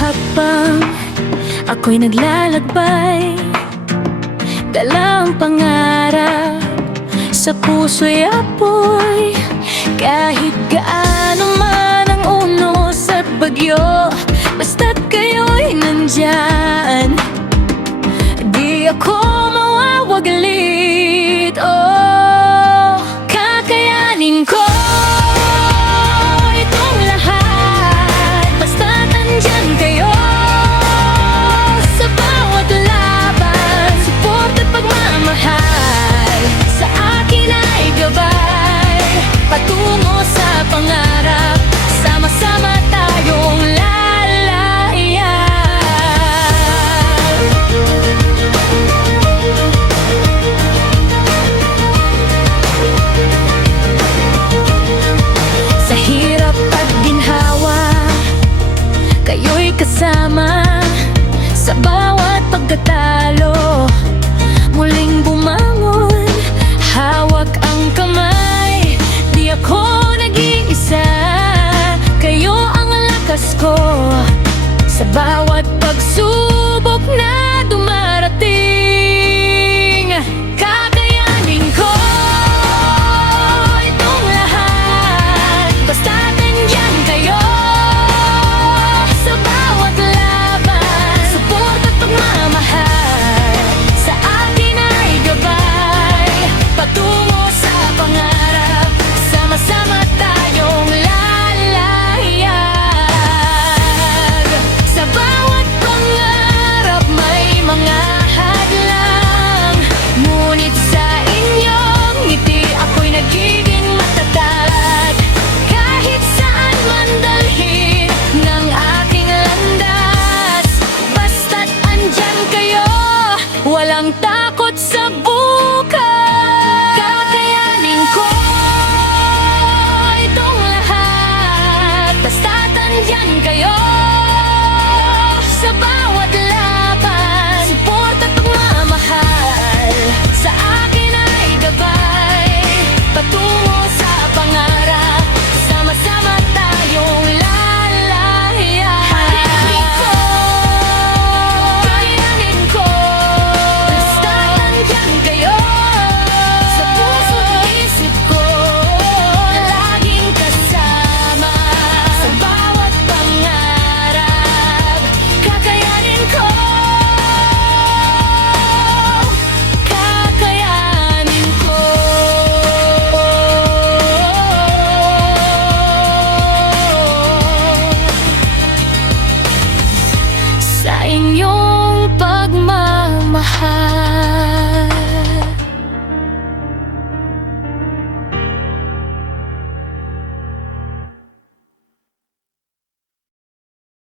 hakbang, ako'y naglalakbay, dala ang pangarap sa puso'y apoy. Kahit gaano man ang unos at bagyo, basta't kayo'y nandyan, di ako mawawaglit. Oh, kakayanin ko itong lahat, basta't nandyan kayo sa bawat laban. Support at pagmamahal sa akin ay gabay, patungo sa pangarap, sama-sama tayong lalayan. Sa hirap at ginhawa, kayo'y kasama. Sa bawat pagkatalo, muling bumangon, hawak ang kamay. Di ako nag-iisa, kayo ang lakas ko sa bawat